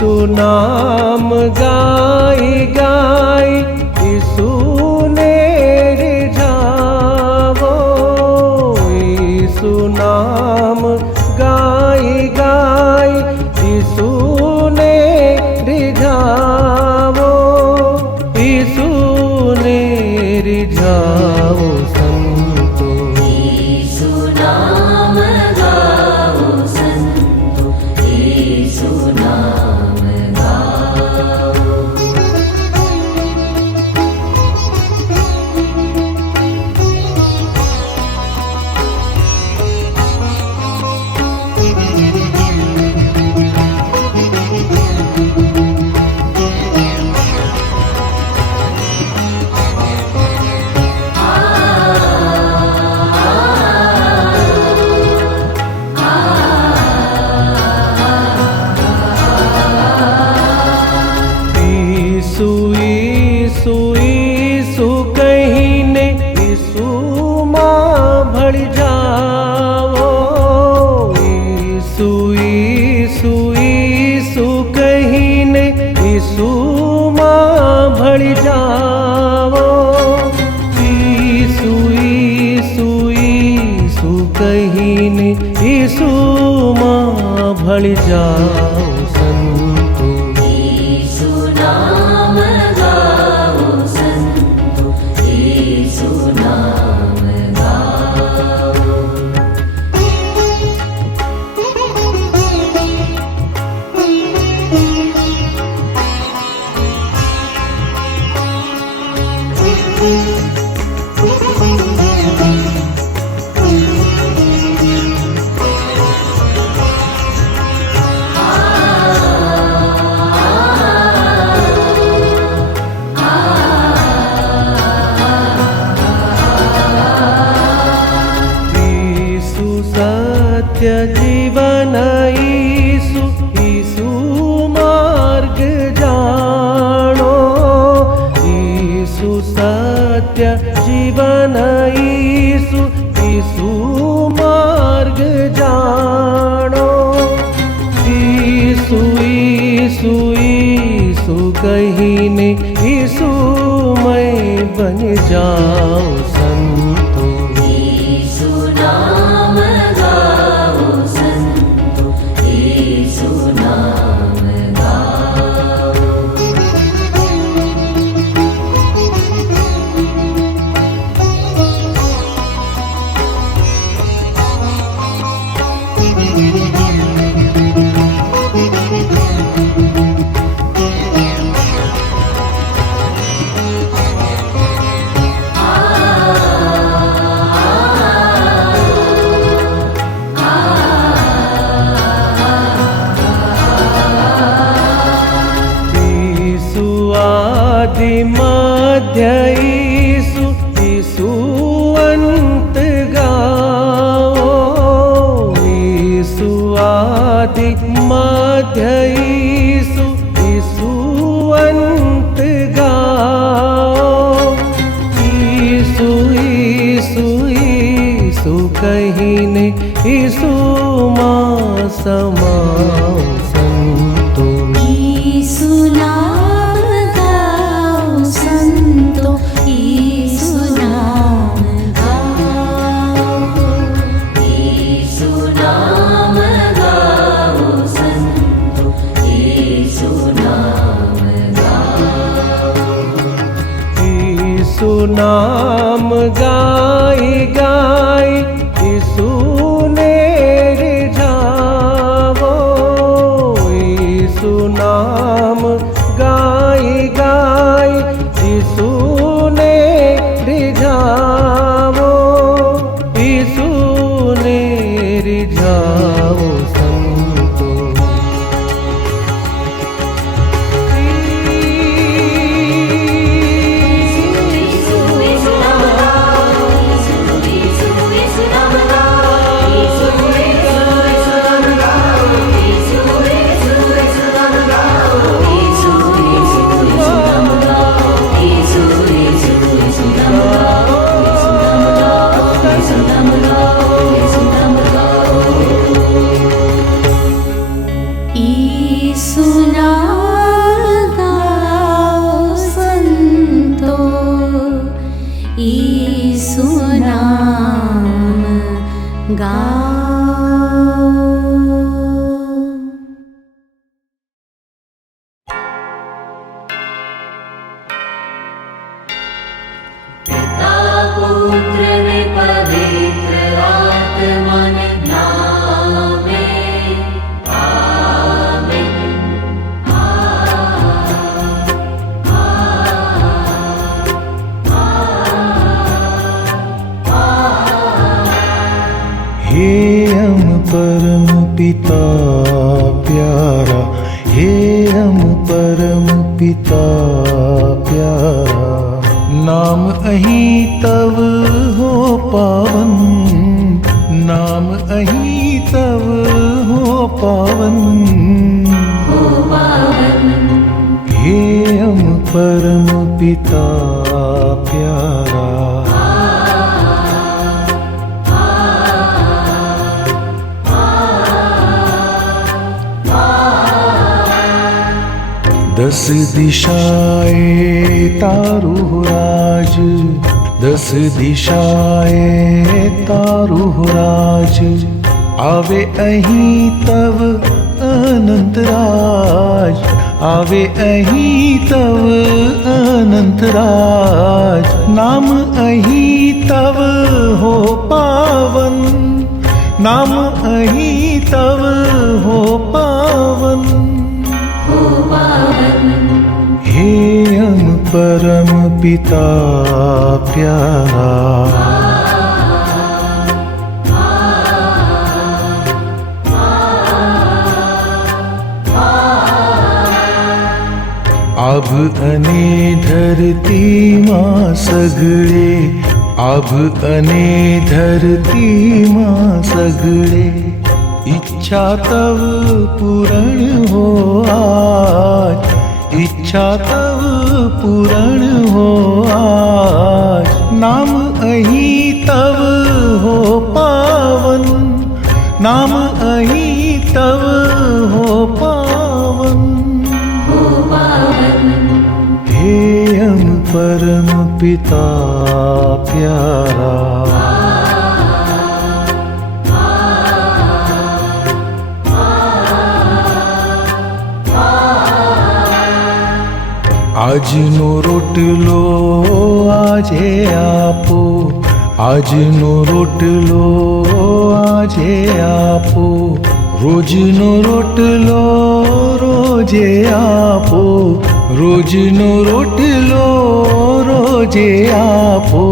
यीशु नाम गाई गाई यीशु ने रिझावो। यीशु नाम गाई गाई यीशु ने रिझावो। यीशु ने रिझावो संतो। यीशु नाम गाओ संतो, यीशु नाम गाओ। यीशु यीशु कहीं ने यीशु माँ भड़ जाओ। यीशु यीशु यीशु कहीं ने यीशु माँ भड़ जाओ। यीशु यीशु यीशु कहीं ने यीशु माँ भड़ जाओ संतो। यीशु नाम गाओ संतो, यीशु नाम गाओ। यीशु सत्य जीवन यीशु यीशु मार्ग जानो। यीशु सत्य जीवन यीशु यीशु मार्ग जानो। यीशु यीशु यीशु कहीं ने यीशु मैं बन जाऊं संतो। यीशु नाम गाओ संतो, यीशु नाम गाओ। यीशु आदि मध्य यीशु यीशु अंत गाओ। यीशु आदि मध्य यीशु यीशु अंत गाओ। यीशु यीशु यीशु कहीं ने यीशु माँ समाओ संतो। यीशु नाम गाओ संतो, यीशु नाम गाओ। यीशु नाम गाओ संतो, यीशु नाम गाओ। यीशु नाम गाई गाई यीशु ने रिझावो। यीशु नाम गाई गाई यीशु ने रिझावो। यीशु ने रिझावो संतो। यीशु नाम गाओ। पिता पुत्र ने पवित्र आत्मा ने नामे आमीन। हे हम परम पिता प्यारा, हे हम परम पिता प्यारा, नाम अहीं तव हो पावन, नाम अहीं तव हो पावन, हे हम परम पिता प्यारा। दस दिशाएं तारू हो राज, दस दिशाएं तारू हो राज, आवे अहीं तव अनंत राज, आवे अहीं तव अनंत राज, नाम अहीं तव हो पावन, नाम अहीं तव हो पावन, हे हम परम पिता प्यारा। अब अने धरती मां सगळे, अब अने धरती मां सगळे, इच्छा तव पूर्ण हो आज, इच्छा तव पूर्ण हो आज, नाम अहीं तव हो पावन, नाम अहीं तव हो पावन, हे हम परम पिता प्यारा। આજનો રોટલો આજે આપો, આજનો રોટલો આજે આપો, રોજનો રોટલો રોજે આપો, રોજનો રોટલો રોજે આપો,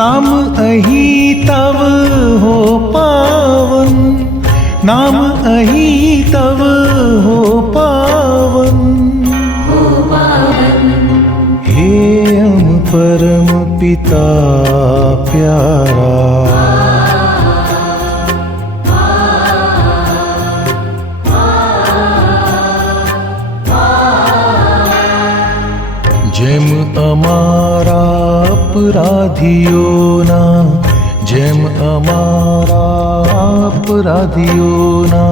નામ અਹੀਂ તવ હો પાવન, નામ અਹੀਂ તવ હો પાવન, हे हम परम पिता प्यारा। जेम अमारा अपराधीओना, जेम अमारा अपराधीओना,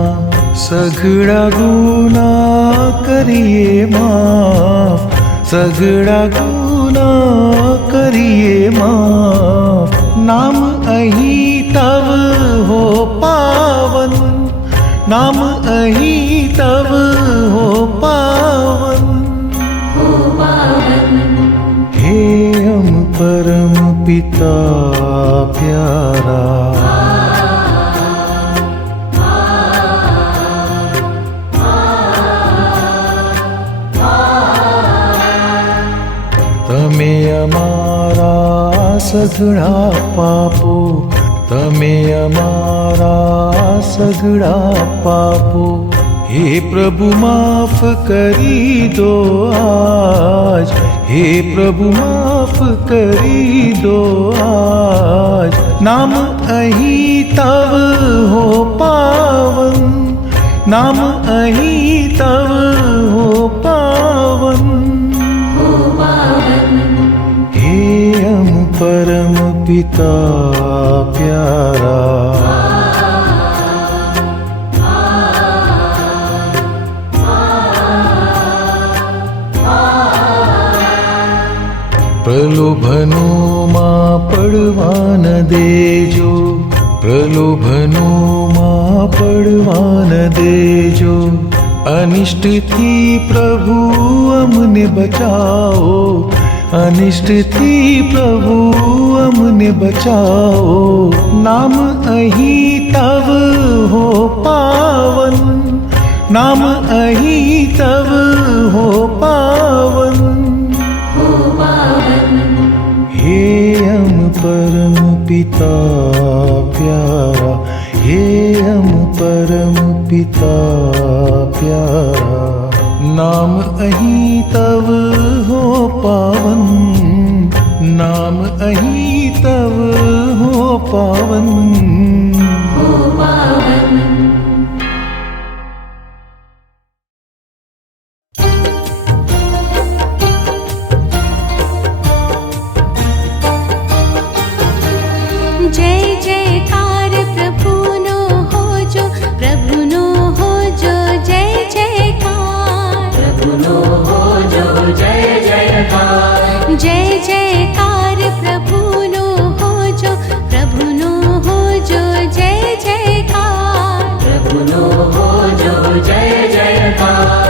सगड़ा गुना करिए माफ, सगड़ा गुना करिए माफ, नाम अहीं तव हो पावन, नाम अहीं तव हो पावन, हे हम परम पिता प्यारा। तमे अमारा सगड़ा पापो, तमे अमारा सगड़ा पापो, हे प्रभु माफ करी दो आज, हे प्रभु माफ करी दो आज, नाम अहीं तव हो पावन, नाम अहीं तव हो पावन, हे हम परम पिता प्यारा। प्रलोभनों मां પડવા ન દેજો, પ્રલોભનોમાં પડવા ન દેજો, અનિષ્ટથી પ્રભુ અમને બચાવો, અનિષ્ટથી પ્રભુ અમને બચાવો. નામ અહીં તવ હો પાવન, નામ અહીં તવ હો પાવન. हे हम परम पिता प्यारा, हे हम परम पिता प्यारा. नाम અહીં તવ હો પાવન, નામ અહીં તવ હો પાવન. जय जयकार प्रभुनो होजो, प्रभुनो होजो जय जयकार. प्रभुनो होजो जय जयकार. जय जयकार प्रभुनो होजो, प्रभुनो होजो जय जयकार. प्रभुनो होजो जय जयकार.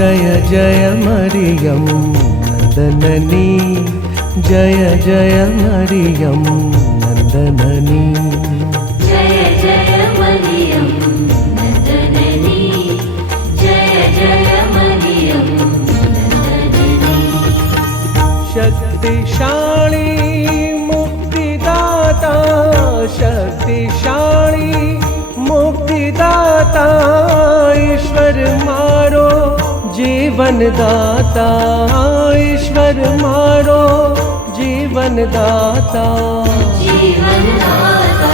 जय जय मरियम नंदननी जय जय मरियम नंदननी जय जय मरियम नंदननी जय जय मरियम नंदननी शक्तिशाली मुक्तिदाता शक्तिशाली मुक्तिदाता ईश्वर मारो जीवन दाता ईश्वर मारो जीवन दाता जीवन दाता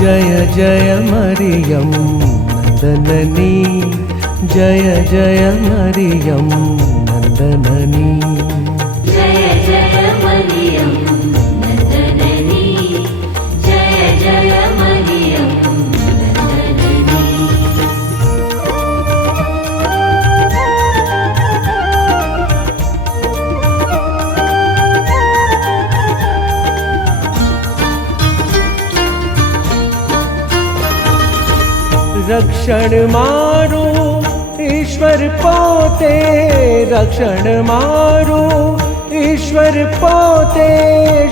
जय जय मरियम नंदननी जय जय मरियम नंदननी जय जय मरियम नंदननी जय जय मरियम नंदननी रक्षण मारू ईश्वर पोते रक्षण मारू ईश्वर पोते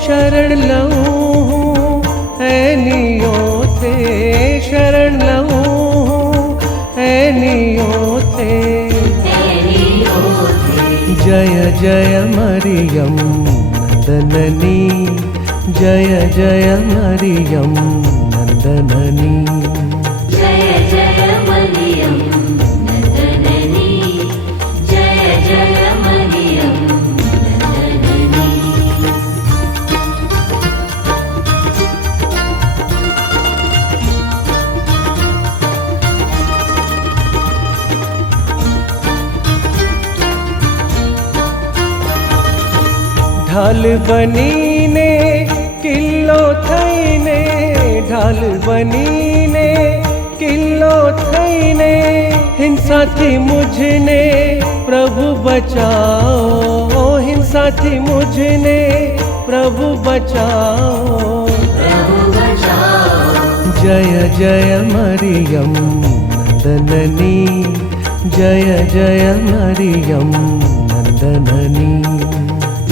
शरण लऊं ऐनियो थे शरण लऊं ऐनियो थे जय जय मरियम नंदननी जय जय मरियम नंदननी जय जय मरियम नंदननी जय जय मरियम नंदननी ढाल बनीने किल्लो थईने ढाल बनीने किल्लो थईने हिंसा थी मुझने प्रभु बचाओ हिंसा थी मुझने प्रभु बचाओ प्रभु बचाओ जय जय मरियम नंदननी जय जय मरियम नंदननी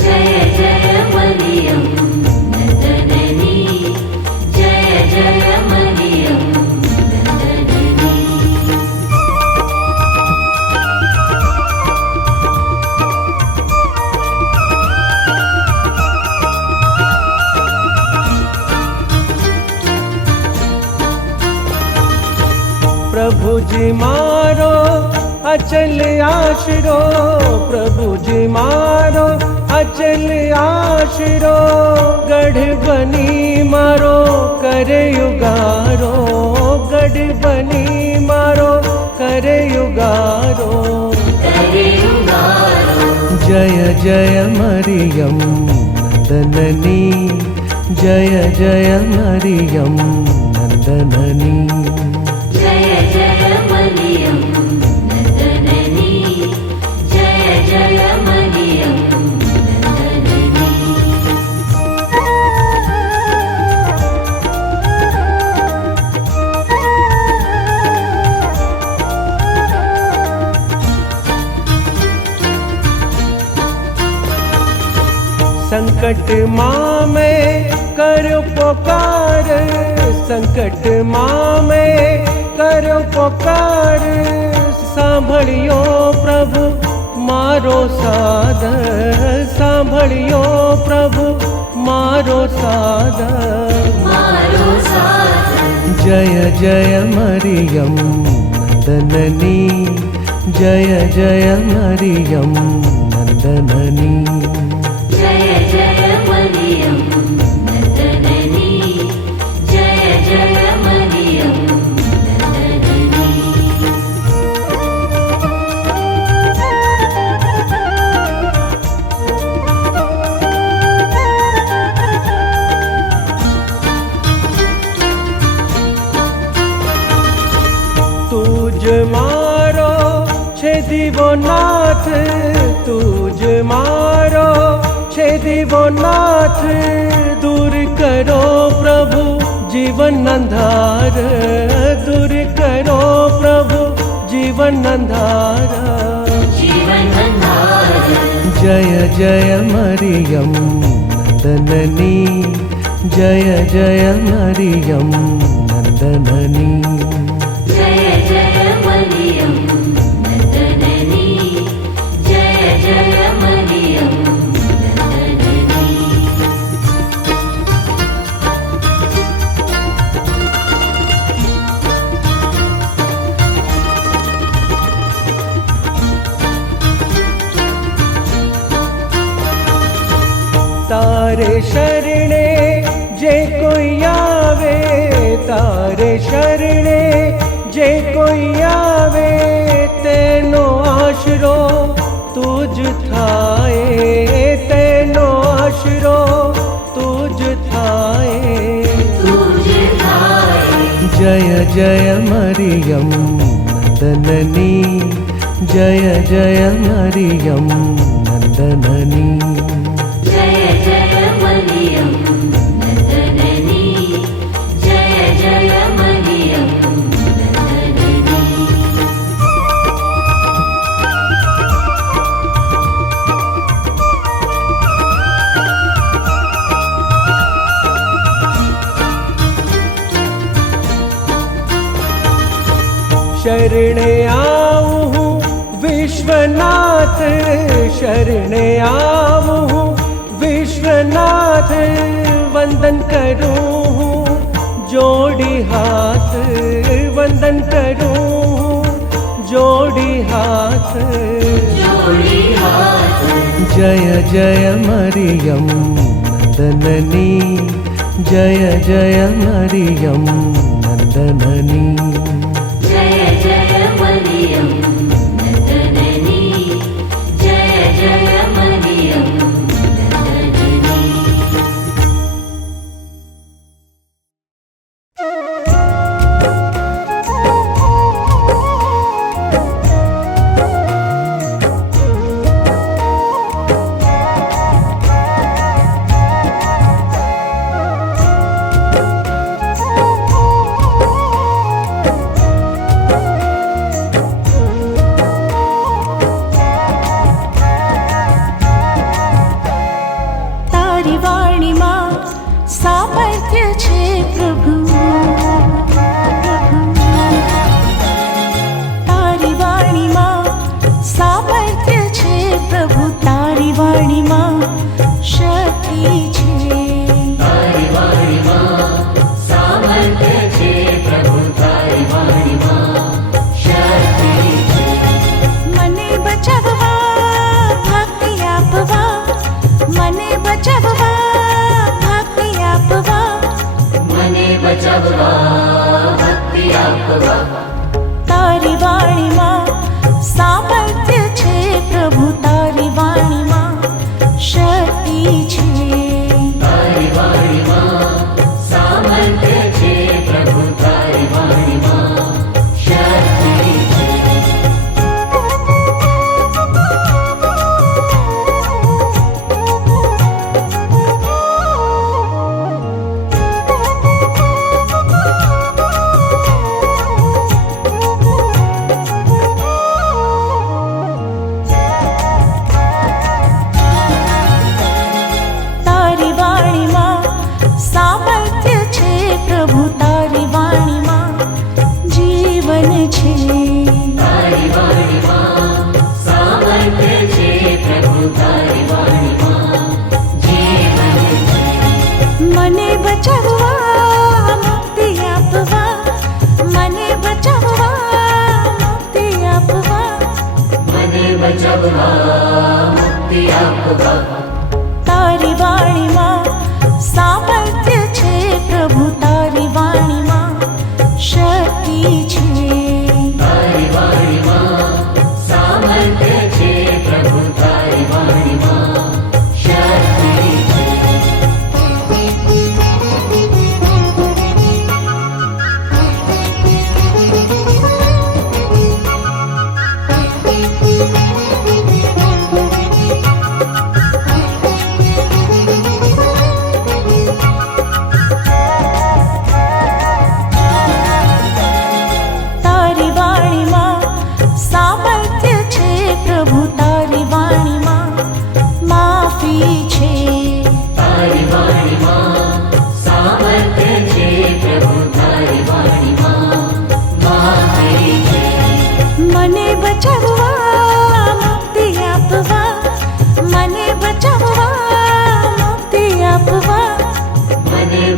जय जय मरियम नंदननी जय जय मरियम नंदननी प्रभु जी मारो अचल आशरो प्रभु जी मारो अचल आशरो गढ़ बनी मारो कर युगारो गढ़ बनी मारो कर युगारो जय जय मरियम नंदननी जय जय मरियम नंदननी जय जय मरियम नंदननी जय जय मरियम नंदननी संकट माँ में करो पुकार संकट माँ में करो पुकार सांभळियो प्रभु मारो साद सांभळियो प्रभु मारो साद मारो साथ जय जय मरियम नंदननी जय जय मरियम नंदननी जय जय मरियम नंदननी जय जय मरियम नंदननी तुझ मारो छे दीवो नाथ तुझ मारो छे दीवो नाथ दूर करो प्रभु जीवन अंधार दूर करो प्रभु जीवन अंधार जीवन भंडार जय जय मरियम नंदननी जय जय मरियम नंदननी जय जय मरियम नंदननी जय जय मरियम नंदननी तारे शरणे जे कोई आवे तारे शरणे जे कोई आवे तेनो आशरो तुझ थाए तेनो आशरो तुझ थाए तुझे थाए जय जय मरियम नंदननी जय जय मरियम नंदननी जय जय मरियम नंदननी जय जय मरियम नंदननी शरणे आऊँ विश्वनाथ शरणे आऊँ विश्वनाथ वंदन करूँ जोड़ी हाथ वंदन करूँ जोड़ी हाथ जोड़ी हाथ जय जय मरियम नंदननी जय जय मरियम नंदननी जय जय मरियम नंदननी जय जय मरियम नंदननी તારી વાણીમાં સામર્થ્ય છે પ્રભુ તારી વાણીમાં સામર્થ્ય છે પ્રભુ તારી વાણીમાં શક્તિ છે તારી વાણીમાં સામર્થ્ય છે પ્રભુ તારી વાણીમાં શક્તિ છે મને બચાવવા ભક્તિ આપવા મને બચાવવા ભક્તિ આપવા મને બચાવવા ભક્તિ આપવા તારી વાણીમાં સામર્થ્ય છે પ્રભુ તારી વાણીમાં શક્તિ છે તારી વાણીમાં સામર્થ્ય છે પ્રભુ તારી વાણીમાં શક્તિ છે તારી વાણીમાં સામર્થ્ય છે પ્રભુ તારી વાણીમાં જીવન છે તારી વાણીમાં સામર્થ્ય છે પ્રભુ તારી વાણીમાં જીવન છે મને બચાવવા મુક્તિ આપવા મને બચાવવા મુક્તિ આપવા મને બચાવવા મુક્તિ આપવા તારી વાણીમાં સામર્થ્ય છે પ્રભુ તારી વાણી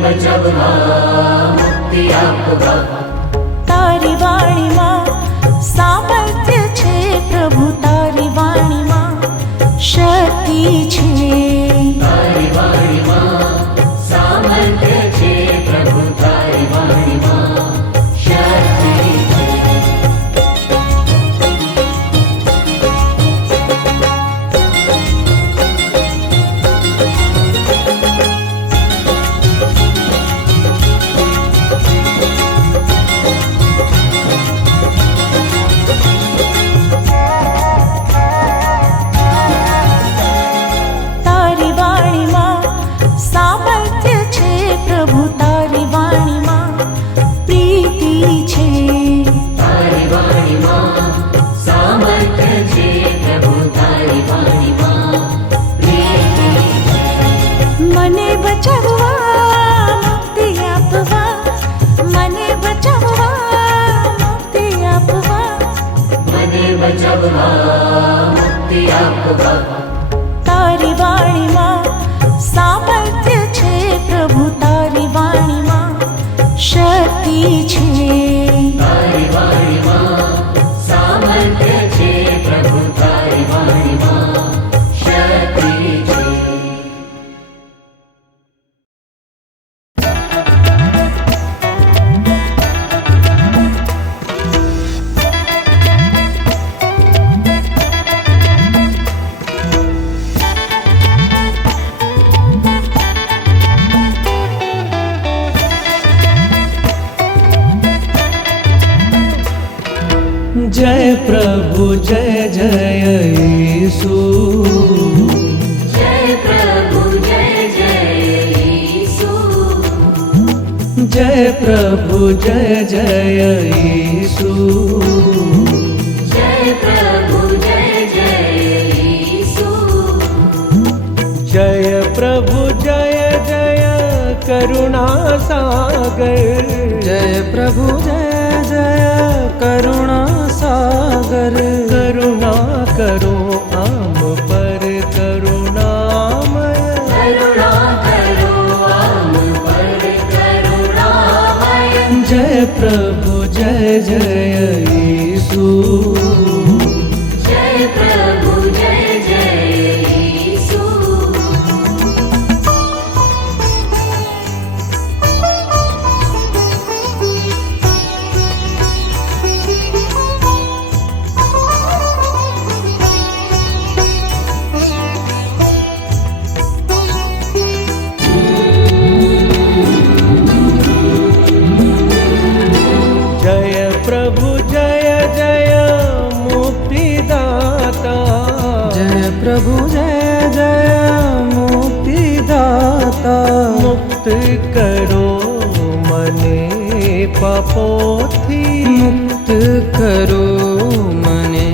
બચાવવા મુક્તિ આપવા તારી વાણીમાં સામર્થ્ય છે પ્રભુ, તારી વાણીમાં શક્તિ છે. તારી વાણીમાં સામર્થ્ય છે પ્રભુ, તારી વાણીમાં શક્તિ છે. તારી વાણીમાં સામર્થ્ય છે પ્રભુ, તારી વાણીમાં પ્રીતિ છે. તારી વાણીમાં સામર્થ્ય છે પ્રભુ, તારી વાણીમાં પ્રીતિ છે. મને બચાવવા મુક્તિ આપવા, મને બચાવવા મુક્તિ આપવા, મને બચાવવા મુક્તિ આપવા તારી વાણીમાં સામર્થ્ય છે પ્રભુ, તારી વાણીમાં શક્તિ છે. તારી વાણીમાં સામર્થ્ય છે પ્રભુ, તારી વાણીમાં શક્તિ છે. जय प्रभु जय जय यीशु, जय प्रभु जय जय यीशु, जय प्रभु जय जय यीशु, जय प्रभु जय जय यीशु, जय प्रभु जय जय करुणा सागर, जय प्रभु जय जय करुणा सागर, करुणा करो आम पर करुणामय, करुणा करो आम पर करुणामय. जय प्रभु जय जय यीशु, जय प्रभु जय जय यीशु, जय प्रभु जय जय मुक्तिदाता, जय प्रभु जय जय मुक्तिदाता, मुक्त करो मने पापोथी, मुक्त करो मने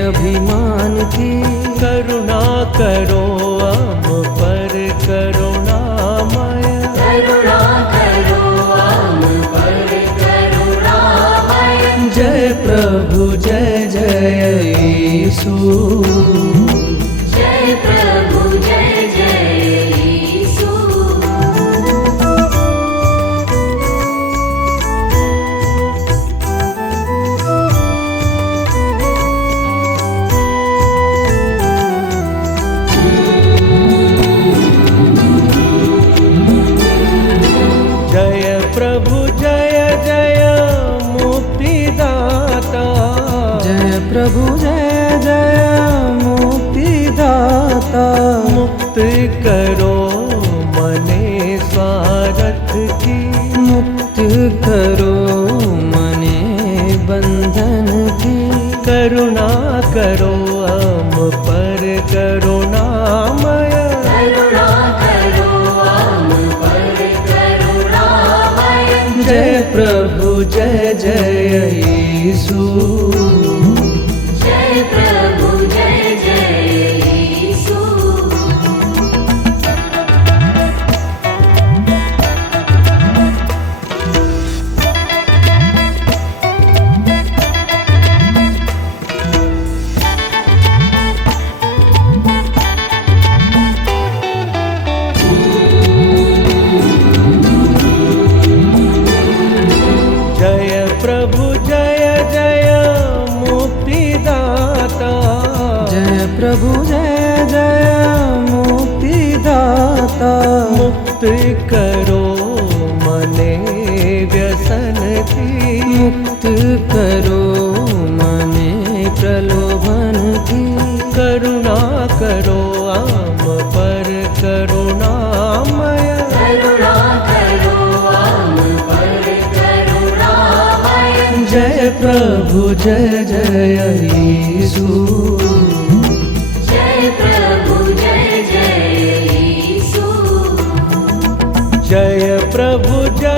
अभिमान की, करुणा करो हम पर करुणामय, करुणा करो आम पर करुणामय. जय प्रभु जय जय यीशु, जय प्रभु जय जय यीशु, जय प्रभु जय जय मुक्तिदाता, जय प्रभु जय जय मुक्तिदाता, मुक्त करो मने स्वार्थ की, मुक्त करो मने बंधन की, करुणा करो हम पर करुणामय, करुणा करो आम पर करुणामय. जय प्रभु जय जय यीशु, जय प्रभु जय जय यीशु, કરો મને પ્રલોભનથી, કરુણા કરો આમ પર કરુણામય, કરુણા કરો આમ પર કરુણામય. જય પ્રભુ જય જય ઈસુ, જય પ્રભુ જય જય ઈસુ. જય પ્રભુ જય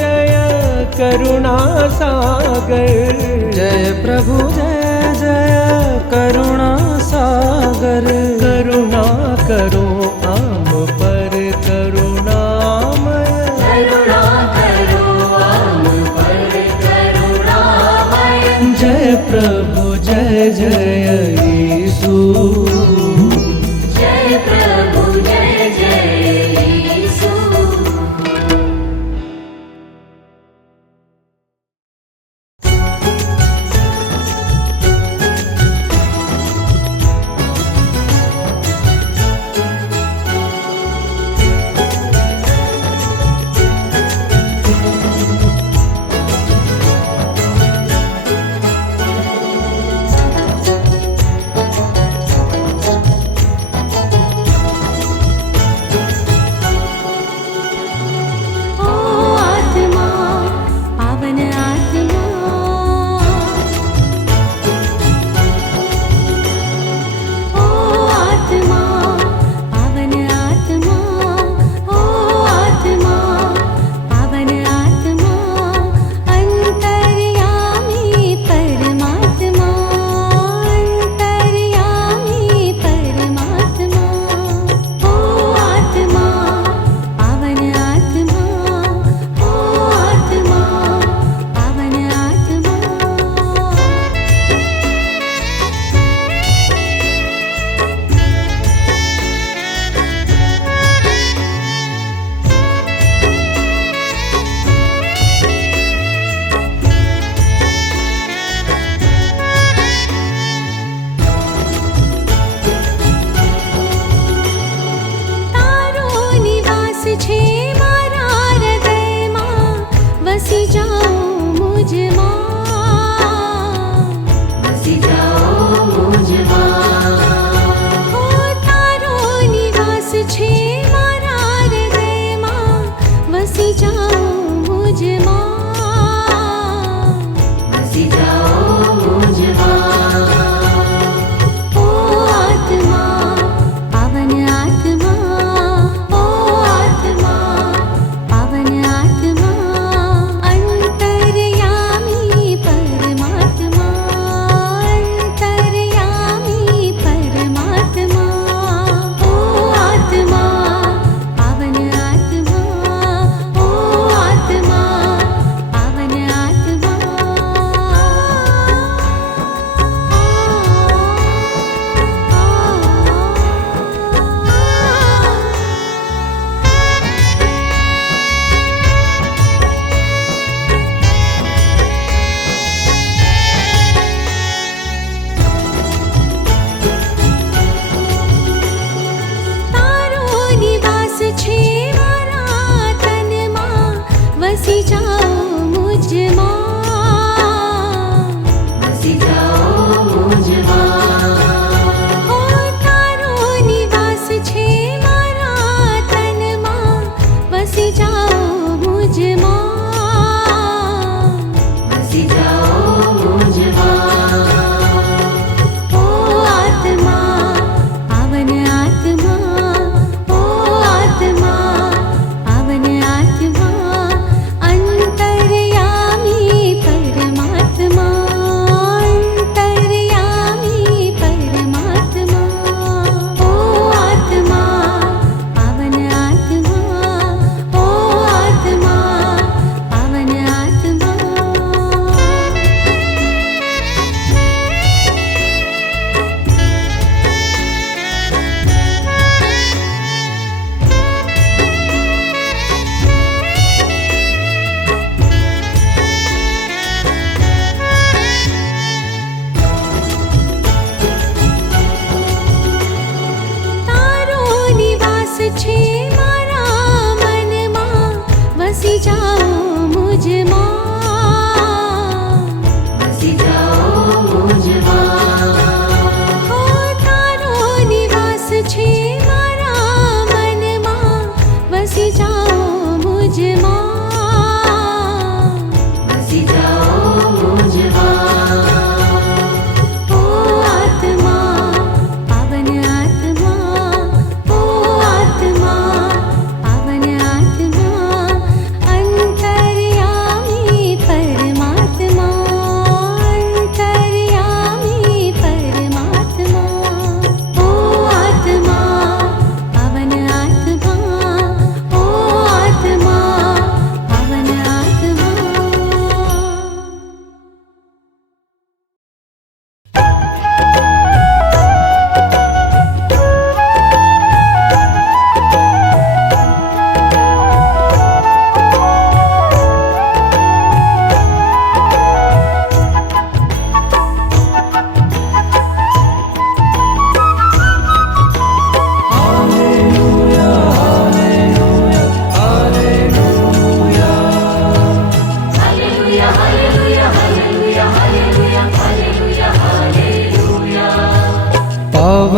જય કરુણા સાગર, જય પ્રભુ જય જય કરુણા સાગર, કરુણા કરો આમ પર કરુણામય, કરુણા કરો આમ પર કરુણામય. જય પ્રભુ જય જય ઈસુ, જય પ્રભુ જય જય ઈસુ.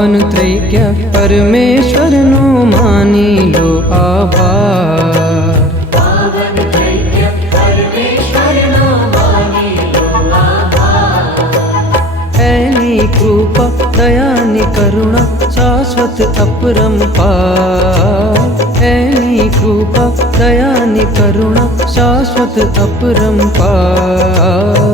પાવન ત્રૈક્ય પરમેશ્વરનો માની લો આભાર. પાવન ત્રૈક્ય પરમેશ્વરનો માની લો આભાર. એની કૃપા દયાની કરુણા શાશ્વત અપરંપાર. એની કૃપા દયાની કરુણા શાશ્વત અપરંપાર.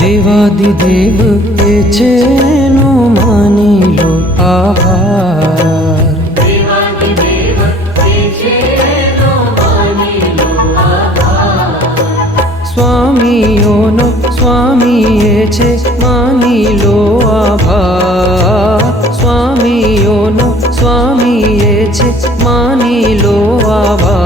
દેવાદિદેવ એ છે એનો માની લો આભાર. દેવાદિદેવ એ છે એનો માની લો આભાર. સ્વામીઓનો સ્વામી એ છે માની લો આભાર. સ્વામીઓનો સ્વામી એ છે માની લો આભાર.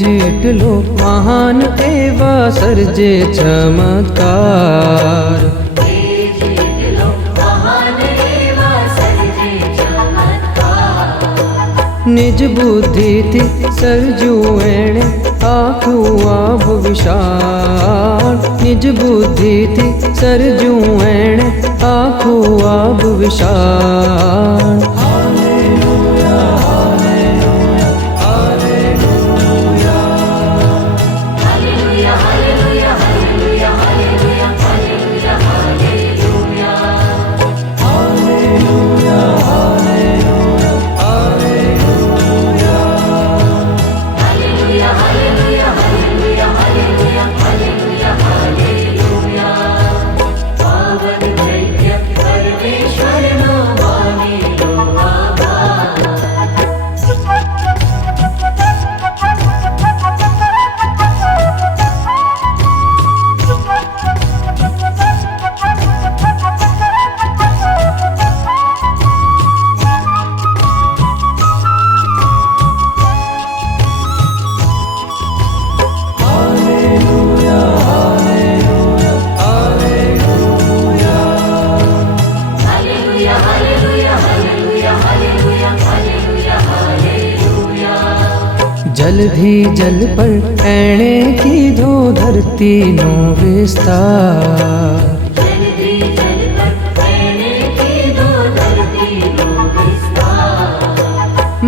જેટલો મહાન એવા સર્જે ચમત્કાર. નિજ બુદ્ધિથી સર્જ્યું એણે આખું આબ વિશાળ. નિજ બુદ્ધિથી સર્જ્યું એણે આખું આબ વિશાળ. જલધી જલ પર એણે કીધો ધરતીનો વિસ્તાર.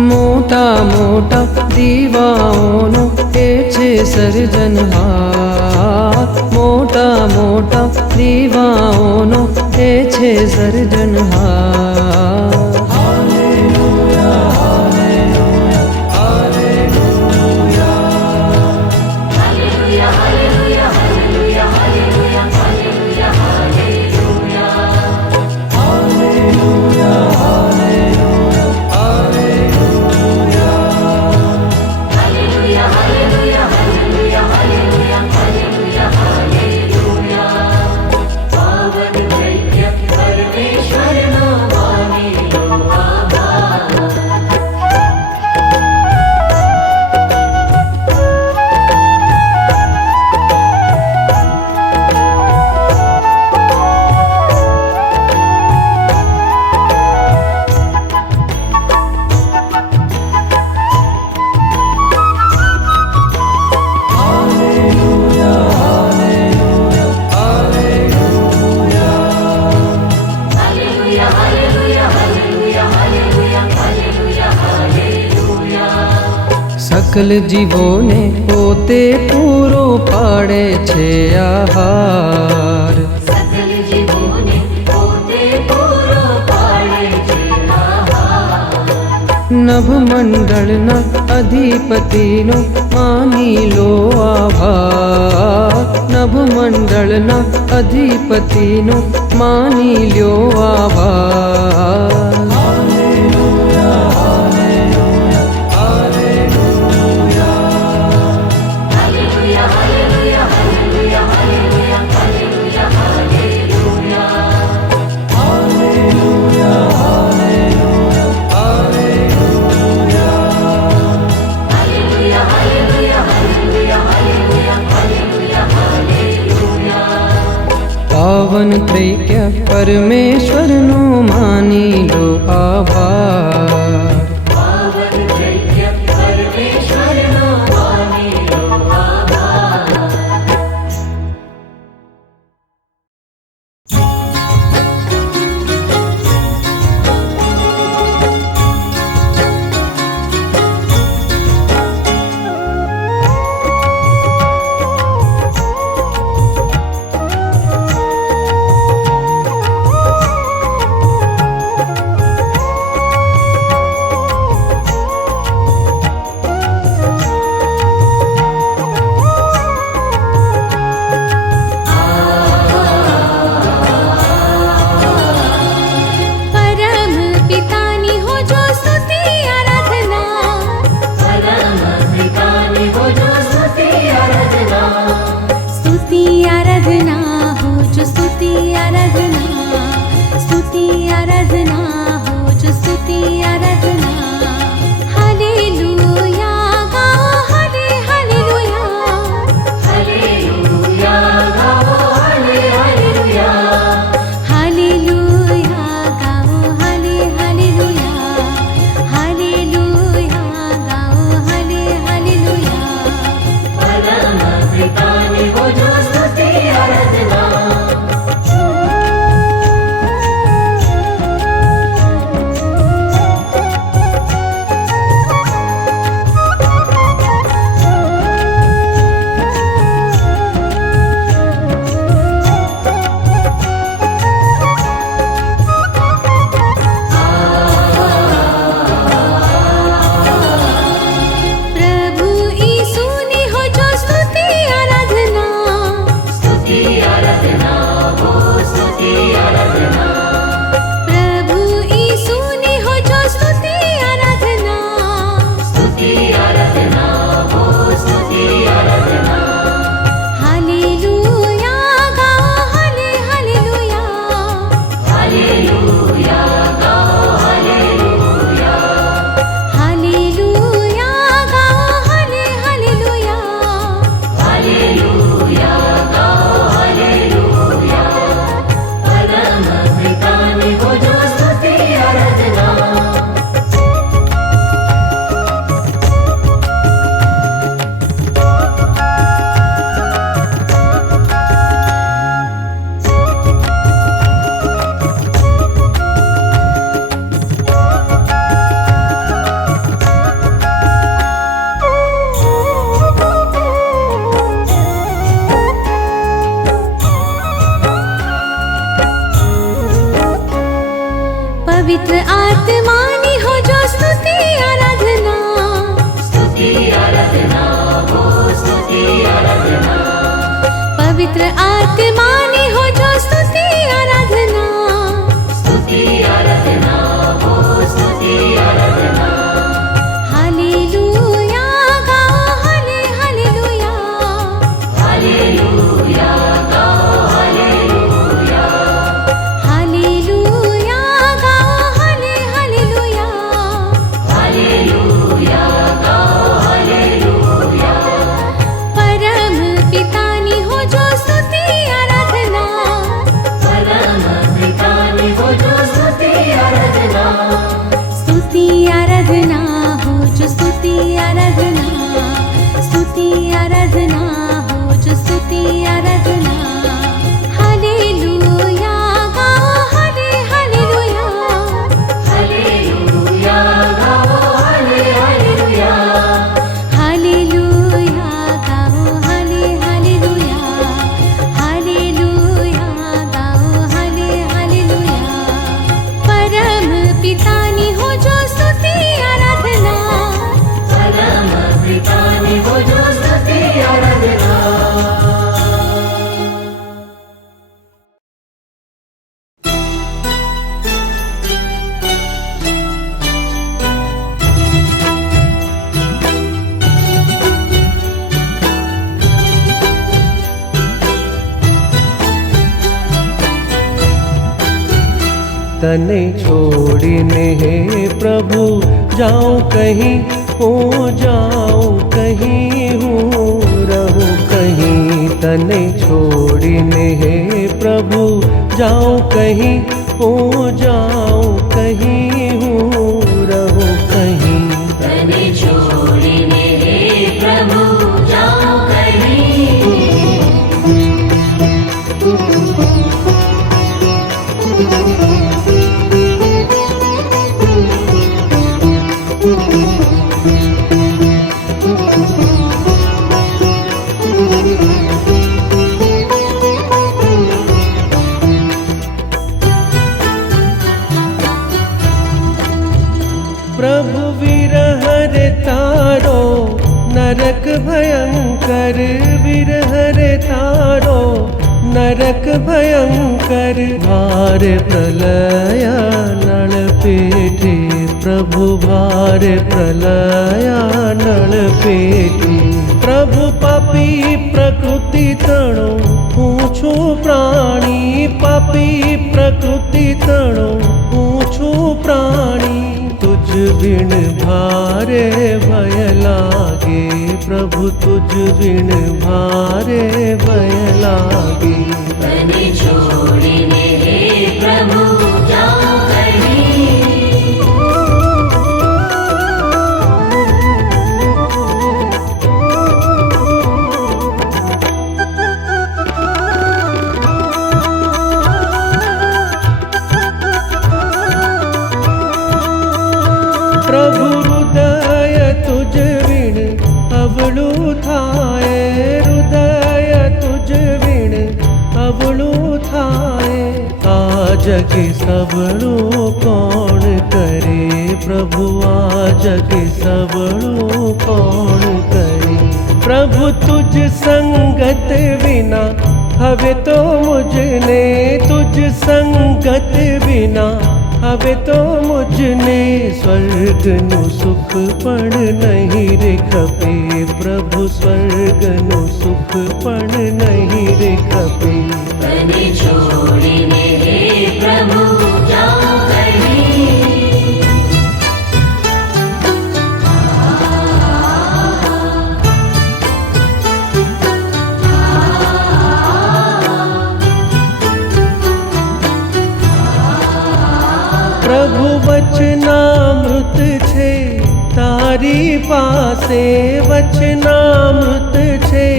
મોટા મોટા દીવાઓનો એ છે સર્જનહાર. મોટા મોટા દીવાઓનો એ છે સર્જનહાર. સકલ જીવોને પોતે પૂરો પાડે છે આહાર. સકલ જીવોને પોતે પૂરો પાડે છે આહાર. નભ મંડળના અધિપતિનો માની લો આભાર. નભ મંડળના અધિપતિનો માની લ્યો આભાર. પાવન ત્રૈક્ય પરમેશ્વરનો માની લો આભાર. પાવન ત્રૈક્ય પરમેશ્વરનો માની લો આભાર. पवित्र आत्मानी हो जो स्तुति आराधना, स्तुति आराधना हो स्तुति आराधना, पवित्र आत्मानी हो जो स्तुति आराधना, स्तुति आराधना हो स्तुति आराधना। हालेलुया गाओ हाले हालेलुया, हालेलुया गाओ हालेलुया, हालेलुया गाओ हाले हालेलुया, हालेलुया गाओ हालेलुया। परम पितानी हो जो स्तुति आराधना, परम पितानी हो जो स्तुति आराधना, स्तुति आराधना हो जो स्तुति आराधना, स्तुति आराधना हो जो स्तुति आराधना। हालेलुया गाओ हाले हालेलुया, हालेलुया गाओ हाले हालेलुया, हालेलुया गाओ हाले हालेलुया, हालेलुया गाओ हाले हालेलुया। परम पितानी हो जो स्तुति आराधना, परम पितानी हो जो स्तुति आराधना। तने छोड़ने हे प्रभु जाऊं कहीं, हो जाऊं कहीं, हूँ रहूं कहीं। तने छोड़ने हे प्रभु जाऊं कहीं, हो जाऊं कहीं, हूँ रहूं कहीं। तने छोड़ने हे प्रभु जाऊं कहीं, प्रभु विरह रे तारो नरक भयंकर, विरह रे तारो नरक भयंकर। भार प्रलय नल पेटे प्रभु, भार प्रलय नल पेटे। प्रभु पापी प्रकृति तणो पूछो प्राणी, पापी प्रकृति तणो पूछो प्राणी। तुझ बिन भारे भय लागे प्रभु, तुझ बिन भारे भय लागे। तने छोड़ने हे प्रभु जाऊं कहीं, प्रभु हृदय तुझ बिन अवळु थाए, हृदय तुझ बिन अवळु थाए। आ जग सबळु कौन करे प्रभु, आ जग सबळु कौन करे। प्रभु तुझ संगत बिना हवे तो मुझने, तुझ संगत बिना हवे तो मुझने। स्वर्ग नु सुख पण नहीं रे खपे प्रभु, स्वर्ग नु सुख पण नहीं रे खपे। तने छोड़ने हे प्रभु जाऊं कहीं, प्रभु वचनामृत छे तारी पासे, वचनामृत छे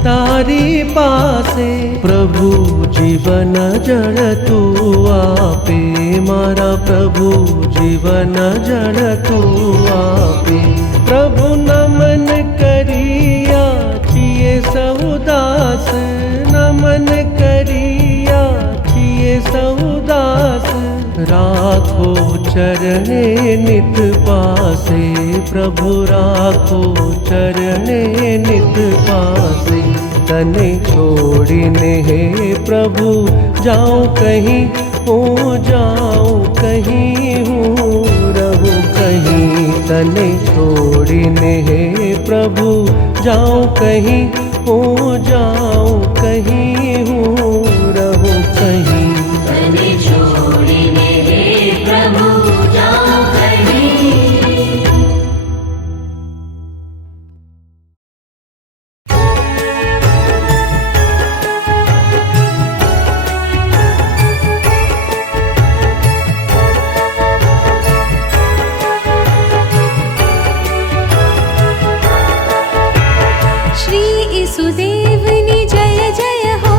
तारी पासे। प्रभु जीवन जल तू आपे, मारा प्रभु जीवन जल तू आपे। प्रभु नमन करिया छिए सहुदास, नमन करिया छिए सहुदास। राख राखो चरणे नित पासे, प्रभु राखो चरणे नित पासे। तने छोड़ीने हे प्रभु जाऊं कहीं, हूँ जाऊं कहीं, हूँ रहूं कहीं। तने छोड़ीने हे प्रभु जाऊं कहीं, हूँ जाऊं कहीं, हूँ रहूं कहीं। तने छोड़ीने हे प्रभु जाऊं कहीं। श्री ईसुदेवनी जय जय हो,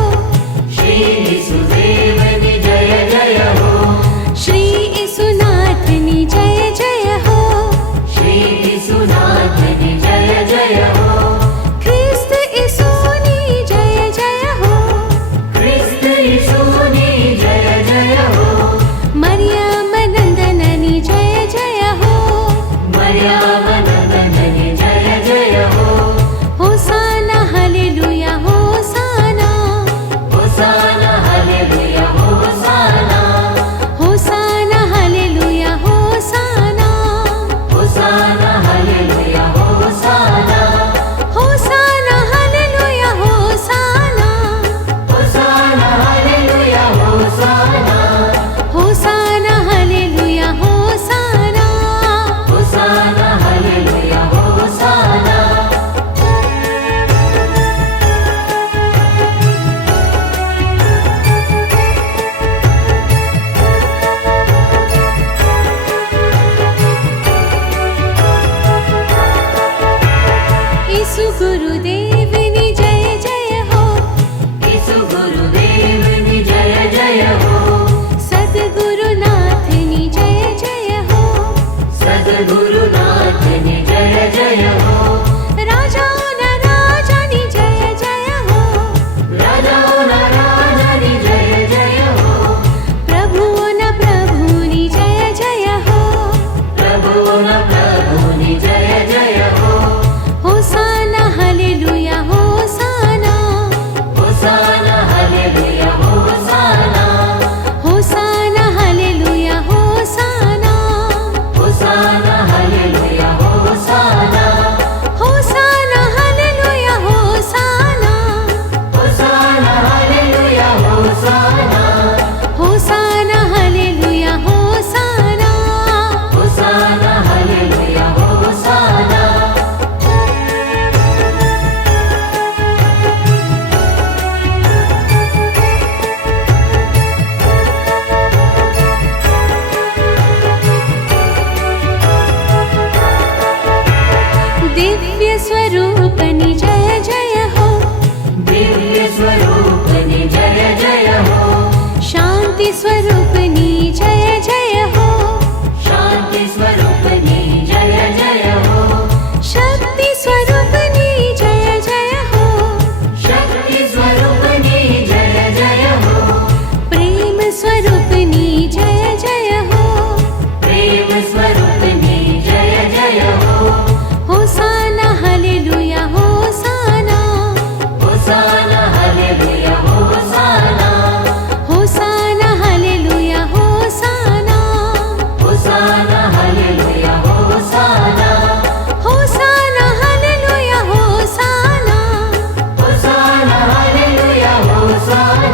श्री ईसुदेवनी जय जय हो, श्री ईसुनाथनी जय जय हो, श्री ईसुनाथनी जय जय हो, ख्रिस्त ईसुनी जय जय हो, ख्रिस्त ईसुनी जय जय हो, मरियम नंदननी जय जय हो, मरियम नंदननी जय जय हो, होसाना हालेलुया होसाना, होसाना हालेलुया होसाना, होसाना हालेलुया होसाना, होसाना हालेलुया होसाना, होसाना हालेलुया होसाना, होसाना हालेलुया होसाना, होसाना हालेलुया होसाना। होसाना हालेलुया होसाना। ईसु गुरुदेवनी जय जय हो, ईसु गुरुदेवनी जय जय हो, सद्गुरुनाथनी जय जय हो, सद्गुरुनाथनी जय जय हो, राजाओं न राजानी जय जय हो, राजाओं न राजानी जय जय हो, प्रभुओं न प्रभुनी जय जय हो, प्रभुओं न प्रभुनि जय जय हो, होसाना हालेलुया होसाना, होसाना हालेलुया होसाना, होसाना हालेलुया होसाना, होसाना हालेलुया होसाना, होसाना हालेलुया होसाना, होसाना हालेलुया होसाना, होसाना हालेलुया होसाना। होसाना हालेलुया होसाना। दिव्य स्वरूपनी जय जय हो, दिव्य स्वरूपनि जय जय हो, शांति स्वरूपनी जय जय हो, शांति स्वरूपनि जय जय हो, शक्ति स्वरूपनी जय जय हो, शक्ति स्वरूपनि जय जय हो, प्रेम स्वरूपनी जय जय हो, प्रेम स्वरूपनि जय जय हो, होसाना हालेलुया होसाना, होसाना हालेलुया होसाना, होसाना हालेलुया होसाना, होसाना हालेलुया होसाना, होसाना हालेलुया होसाना, होसाना हालेलुया होसाना।